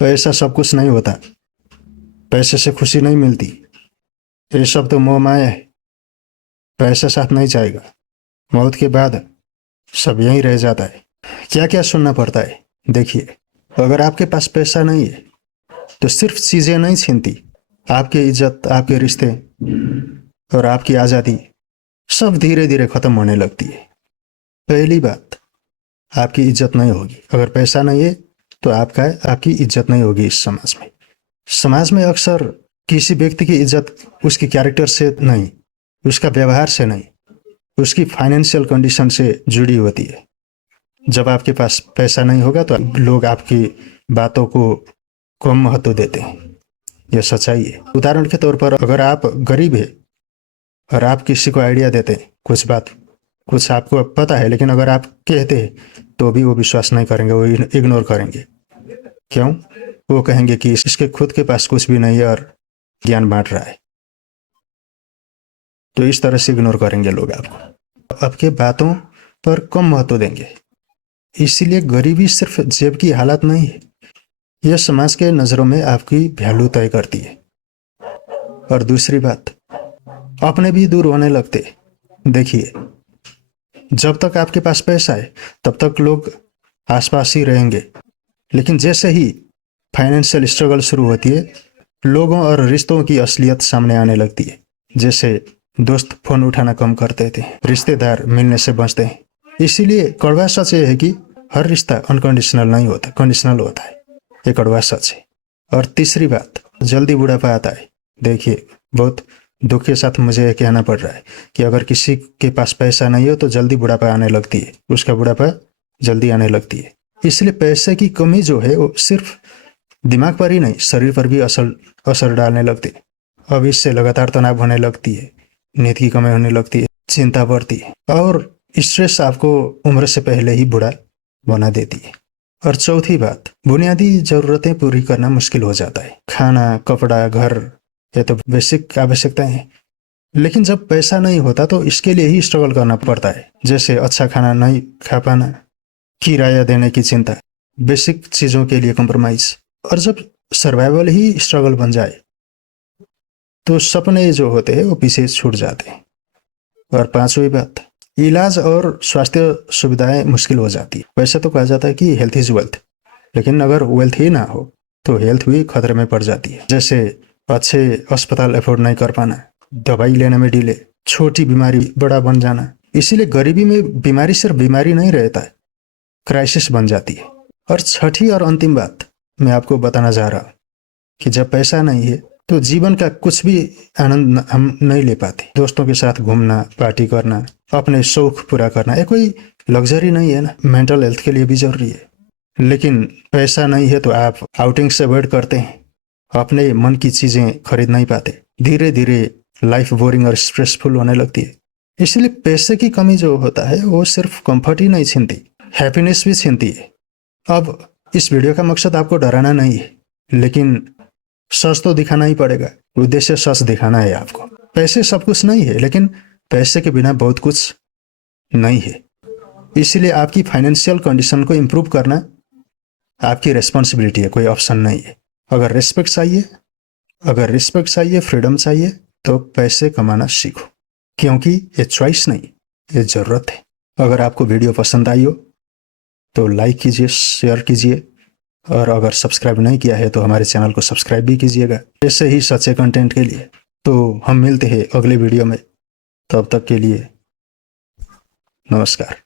पैसा सब कुछ नहीं होता, पैसे से खुशी नहीं मिलती, ये सब तो मोह माया है। पैसा साथ नहीं जाएगा, मौत के बाद सब यहीं रह जाता है। क्या क्या सुनना पड़ता है। देखिए, अगर आपके पास पैसा नहीं है तो सिर्फ चीज़ें नहीं छीनती, आपकी इज्जत, आपके रिश्ते और आपकी आज़ादी सब धीरे धीरे ख़त्म होने लगती है। पहली बात, आपकी इज्जत नहीं होगी। अगर पैसा नहीं है तो आपकी इज्जत नहीं होगी इस समाज में। समाज में अक्सर किसी व्यक्ति की इज्जत उसकी कैरेक्टर से नहीं, उसका व्यवहार से नहीं, उसकी फाइनेंशियल कंडीशन से जुड़ी होती है। जब आपके पास पैसा नहीं होगा तो लोग आपकी बातों को कम महत्व देते हैं, यह सच्चाई है। उदाहरण के तौर पर, अगर आप गरीब है और आप किसी को आइडिया देते हैं कुछ आपको पता है, लेकिन अगर आप कहते हैं तो भी वो विश्वास नहीं करेंगे, वो इग्नोर करेंगे। क्यों? वो कहेंगे कि इसके खुद के पास कुछ भी नहीं है और ज्ञान बांट रहा है। तो इस तरह से इग्नोर करेंगे लोग आपको, आपके बातों पर कम महत्व देंगे। इसीलिए गरीबी सिर्फ जेब की हालत नहीं है, यह समाज के नज़रों में आपकी वैल्यू तय करती है। और दूसरी बात, अपने भी दूर होने लगते। देखिए, जब तक आपके पास पैसा है तब तक लोग आसपास ही रहेंगे, लेकिन जैसे ही फाइनेंशियल स्ट्रगल शुरू होती है, लोगों और रिश्तों की असलियत सामने आने लगती है। जैसे दोस्त फोन उठाना कम कर देते हैं, रिश्तेदार मिलने से बचते हैं। इसीलिए कड़वा सच ये है कि हर रिश्ता अनकंडीशनल नहीं होता, कंडीशनल होता है। ये कड़वा सच है। और तीसरी बात, जल्दी बुढ़ापा आता है। देखिए, बहुत दुख के साथ मुझे ये कहना पड़ रहा है कि अगर किसी के पास पैसा नहीं हो तो जल्दी बुढ़ापा आने लगती है, उसका बुढ़ापा जल्दी आने लगती है। इसलिए पैसे की कमी जो है वो सिर्फ दिमाग पर ही नहीं, शरीर पर भी असर डालने लगती है। अब इससे लगातार तनाव होने लगती है, नींद की कमी होने लगती है, चिंता बढ़ती है और स्ट्रेस आपको उम्र से पहले ही बुढ़ा बना देती है। और चौथी बात, बुनियादी जरूरतें पूरी करना मुश्किल हो जाता है। खाना, कपड़ा, घर, ये तो बेसिक आवश्यकताएं हैं। लेकिन जब पैसा नहीं होता तो इसके लिए ही स्ट्रगल करना पड़ता है। जैसे अच्छा खाना नहीं खा पाना, किराया देने की चिंता, बेसिक चीज़ों के लिए कॉम्प्रोमाइज। और जब सर्वाइवल ही स्ट्रगल बन जाए तो सपने जो होते हैं वो पीछे छूट जाते हैं। और पांचवी बात, इलाज और स्वास्थ्य सुविधाएं मुश्किल हो जाती है। वैसे तो कहा जाता है कि हेल्थ इज वेल्थ, लेकिन अगर वेल्थ ही ना हो तो हेल्थ भी खतरे में पड़ जाती है। जैसे अच्छे अस्पताल अफोर्ड नहीं कर पाना, दवाई लेने में डिले, छोटी बीमारी बड़ा बन जाना। इसीलिए गरीबी में बीमारी सिर्फ बीमारी नहीं रहता है, क्राइसिस बन जाती है। और छठी और अंतिम बात मैं आपको बताना चाह रहा हूँ कि जब पैसा नहीं है तो जीवन का कुछ भी आनंद हम नहीं ले पाते। दोस्तों के साथ घूमना, पार्टी करना, अपने शौक पूरा करना, ये कोई लग्जरी नहीं है ना, मेंटल हेल्थ के लिए भी जरूरी है। लेकिन पैसा नहीं है तो आप आउटिंग से अवॉइड करते हैं, अपने मन की चीज़ें खरीद नहीं पाते। धीरे धीरे लाइफ बोरिंग और स्ट्रेसफुल होने लगती है। इसलिए पैसे की कमी जो होता है वो सिर्फ कंफर्ट ही नहीं छीनती, हैप्पीनेस भी छीनती है। अब इस वीडियो का मकसद आपको डराना नहीं है, लेकिन सच तो दिखाना ही पड़ेगा। उद्देश्य सच दिखाना है आपको। पैसे सब कुछ नहीं है, लेकिन पैसे के बिना बहुत कुछ नहीं है। इसलिए आपकी फाइनेंशियल कंडीशन को इम्प्रूव करना आपकी रिस्पॉन्सिबिलिटी है, कोई ऑप्शन नहीं है। अगर रिस्पेक्ट चाहिए, फ्रीडम चाहिए तो पैसे कमाना सीखो, क्योंकि ये चॉइस नहीं, ये ज़रूरत है। अगर आपको वीडियो पसंद आई हो तो लाइक कीजिए, शेयर कीजिए, और अगर सब्सक्राइब नहीं किया है तो हमारे चैनल को सब्सक्राइब भी कीजिएगा, ऐसे ही सच्चे कंटेंट के लिए। तो हम मिलते हैं अगले वीडियो में, तब तक के लिए नमस्कार।